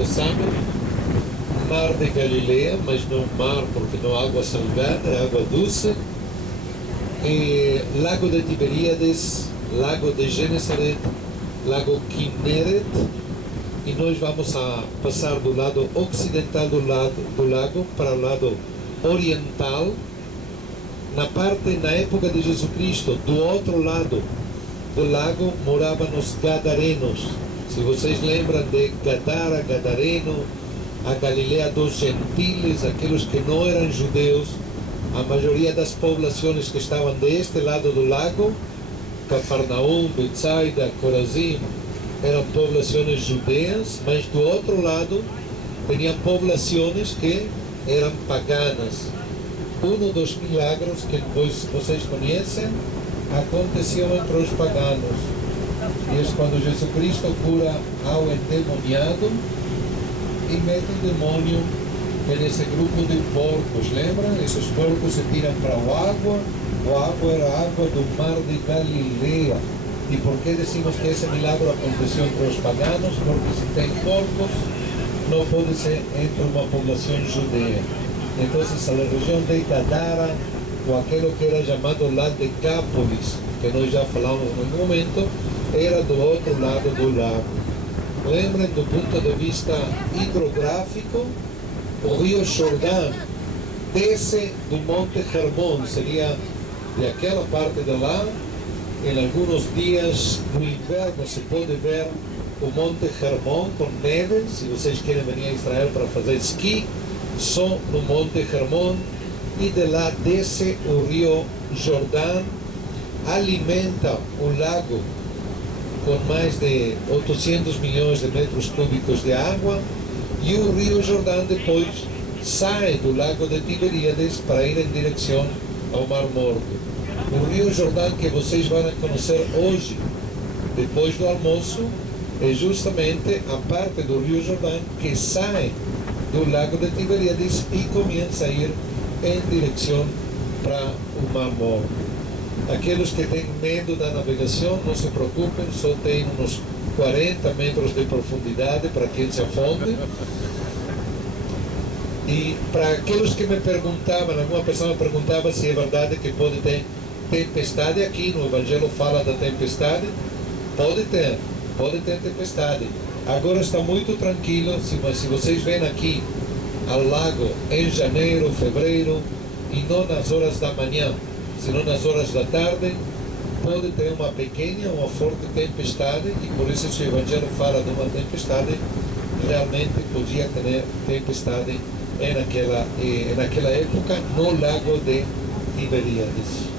já sabem, Mar de Galileia, mas não mar porque não há água salgada, é água doce. E Lago de Tiberíades, Lago de Genesaret, Lago Kinneret. E nós vamos a passar do lado ocidental do lago para o lado oriental. Na época de Jesus Cristo, do outro lado do lago moravam os gadarenos. Se vocês lembram de Gadara, Gadareno, a Galileia dos gentiles, aqueles que não eram judeus, a maioria das populações que estavam deste lado do lago, Cafarnaum, Betsaida, Corazim, eram populações judeias, mas do outro lado tinha populações que eram paganas. Um dos milagres que vocês conhecem aconteceu entre os paganos. E é quando Jesus Cristo cura ao endemoniado e mete o demônio nesse grupo de porcos. Lembra? Esses porcos se tiram para a água era a água do mar de Galileia. E por que decimos que esse milagre aconteceu entre os paganos? Porque se tem porcos, não pode ser entre uma população judeia. Então, a região de Gadara, ou aquilo que era chamado lá de Decápolis, que nós já falamos no momento, era do outro lado do lago. Lembrem, do ponto de vista hidrográfico, o rio Jordão desce do Monte Hermon, seria daquela parte de lá. Em alguns dias no inverno se pode ver o Monte Hermon com neve. Se vocês querem venir a Israel para fazer esqui, só no Monte Hermon. E de lá desce o rio Jordão, alimenta o lago com mais de 800 milhões de metros cúbicos de água, e o rio Jordão depois sai do lago de Tiberíades para ir em direção ao Mar Morto. O rio Jordão que vocês vão conhecer hoje, depois do almoço, é justamente a parte do rio Jordão que sai do lago de Tiberíades e começa a ir em direção para o Mar Morto. Aqueles que têm medo da navegação, não se preocupem, só tem uns 40 metros de profundidade para quem se afunde. E para aqueles que me perguntavam, alguma pessoa me perguntava se é verdade que pode ter tempestade aqui, no Evangelho fala da tempestade. Pode ter tempestade. Agora está muito tranquilo, se vocês vêm aqui ao lago em janeiro, fevereiro, e não nas horas da manhã, senão nas horas da tarde, pode ter uma pequena ou uma forte tempestade, e por isso o Evangelho fala de uma tempestade. Realmente podia ter tempestade naquela época no lago de Tiberíades.